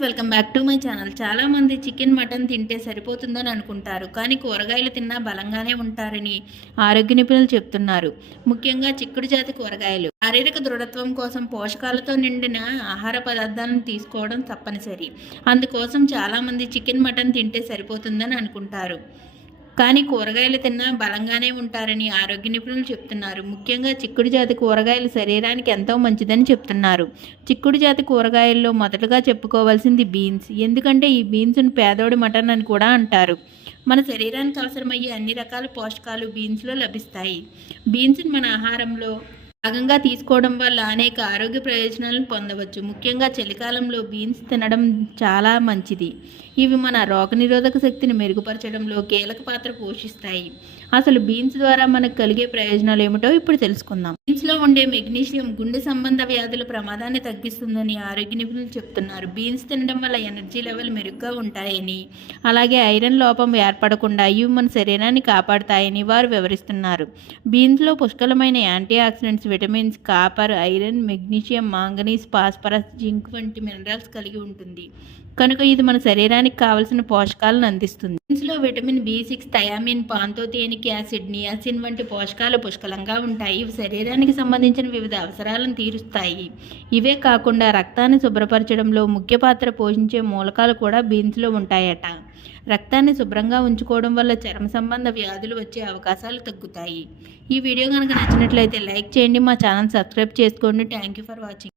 Welcome back to my channel. చాలామంది chicken mutton తింటే సరిపోతుందని అనుకుంటారు, కానీ కూరగాయలు తిన్నా బలంగానే ఉంటారని ఆరోగ్య నిపుణులు చెప్తున్నారు. ముఖ్యంగా చిక్కుడు జాతి కూరగాయలు శారీరక దృఢత్వం కోసం పోషకాలతో నిండిన ఆహార పదార్థాలను తీసుకోవడం తప్పనిసరి. అందుకోసం చాలామంది చికెన్ మటన్ తింటే సరిపోతుందని అనుకుంటారు, కానీ కూరగాయలు తిన్నా బలంగానే ఉంటారని ఆరోగ్య నిపుణులు చెప్తున్నారు. ముఖ్యంగా చిక్కుడు జాతి కూరగాయలు శరీరానికి ఎంతో మంచిదని చెప్తున్నారు. చిక్కుడు జాతి కూరగాయల్లో మొదటగా చెప్పుకోవాల్సింది బీన్స్. ఎందుకంటే ఈ బీన్స్ను పేదోడి మటన్ అని కూడా అంటారు. మన శరీరానికి అవసరమయ్యే అన్ని రకాల పోషకాలు బీన్స్లో లభిస్తాయి. బీన్స్ని మన ఆహారంలో భాగంగా తీసుకోవడం వల్ల అనేక ఆరోగ్య ప్రయోజనాలను పొందవచ్చు. ముఖ్యంగా చలికాలంలో బీన్స్ తినడం చాలా మంచిది. ఇవి మన రోగనిరోధక శక్తిని మెరుగుపరచడంలో కీలక పాత్ర పోషిస్తాయి. అసలు బీన్స్ ద్వారా మనకు కలిగే ప్రయోజనాలు ఏమిటో ఇప్పుడు తెలుసుకుందాం. బీన్స్లో ఉండే మెగ్నీషియం గుండె సంబంధ వ్యాధుల ప్రమాదాన్ని తగ్గిస్తుందని ఆరోగ్య నిపుణులు చెప్తున్నారు. బీన్స్ తినడం వల్ల ఎనర్జీ లెవెల్ మెరుగ్గా ఉంటాయని, అలాగే ఐరన్ లోపం ఏర్పడకుండా ఇవి మన శరీరాన్ని కాపాడుతాయని వారు వివరిస్తున్నారు. బీన్స్లో పుష్కలమైన antioxidants, vitamins, copper, iron, magnesium, manganese, phosphorus, zinc వంటి మినరల్స్ కలిగి ఉంటుంది. కనుక ఇది మన శరీరానికి కావలసిన పోషకాలను అందిస్తుంది. బీన్స్లో vitamin B6, thiamine, pantothenic acid, niacin వంటి పోషకాలు పుష్కలంగా ఉంటాయి. ఇవి శరీరానికి సంబంధించిన వివిధ అవసరాలను తీరుస్తాయి. ఇవే కాకుండా రక్తాన్ని శుభ్రపరచడంలో ముఖ్య పాత్ర పోషించే మూలకాలు కూడా బీన్స్లో ఉంటాయట. రక్తాన్ని శుభ్రంగా ఉంచుకోవడం వల్ల చర్మ సంబంధ వ్యాధులు వచ్చే అవకాశాలు తగ్గుతాయి. ఈ వీడియో కనుక నచ్చినట్లయితే లైక్ చేయండి, మా ఛానల్ సబ్స్క్రైబ్ చేసుకోండి. Thank you for watching.